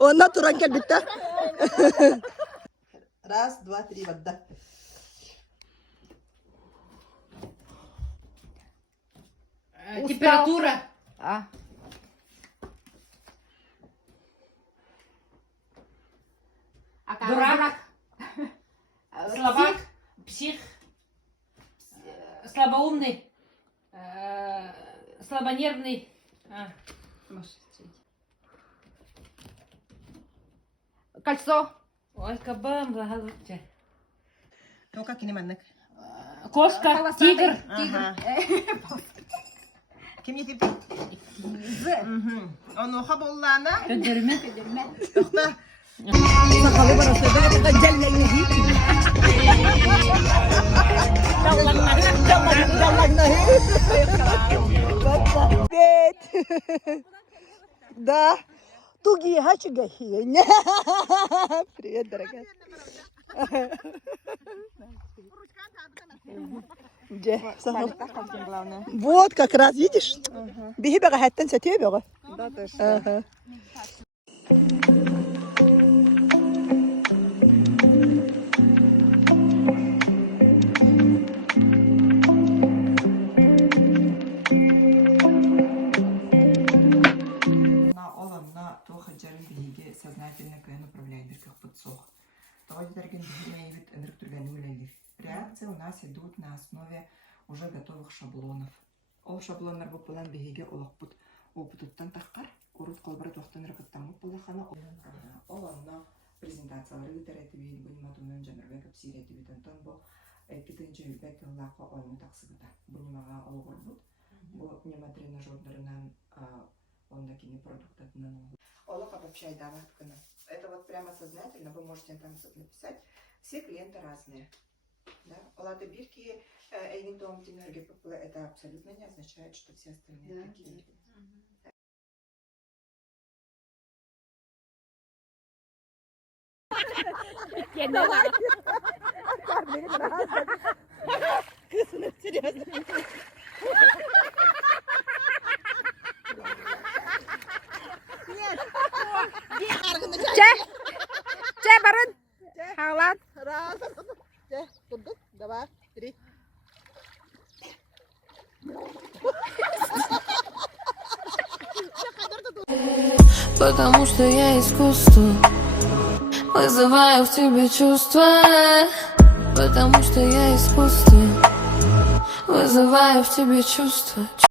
Ondan turan gel bitti. Раз, два, три, вода. Температура. Дурак. Слабак. Псих. Слабоумный. Слабонервный. Кольцо. Ой, кабан, благолучие. Ну как не маннык? Кошка, тигр. Ага. Kim yetip? Onu habollana. Көндерме. Toxta. Sakalı bana söyle. Celleni hiç. Evet. Да. Туги хачуга хи. Привет, дорогая. Вот как раз, видишь? Беги бега хаттан сатıyor бега. Да, ты что? Ага. На тоха жарым биге сознательно көн управляет как подсох. Тогда дерген биге вид энергетурганный. Реакции у нас идут на основе уже готовых шаблонов. Ол шаблондар bu план биге олакпут опыттан таккар урут колбара токтон рапаттан булахана олонно презентациялары гытерети бин буниматунун жанырбек апсирети битентон бу экитинчи билбек лака ойну таксыгыта бунимага олгорбут бу нема тренажердарынан ондакини продуктатынан олока обобщай дават кына. Это вот прямо сознательно вы можете там написать. Все клиенты разные. Да? Олады бирки эйнин том тинерге это абсолютно не означает, что все остальные такие. Серьезно. Че, Барун. Харлан. Раз. Кудук. Два, три. Потому что я искусство, вызываю в тебе чувства. Потому что я искусство, вызываю в тебе чувства.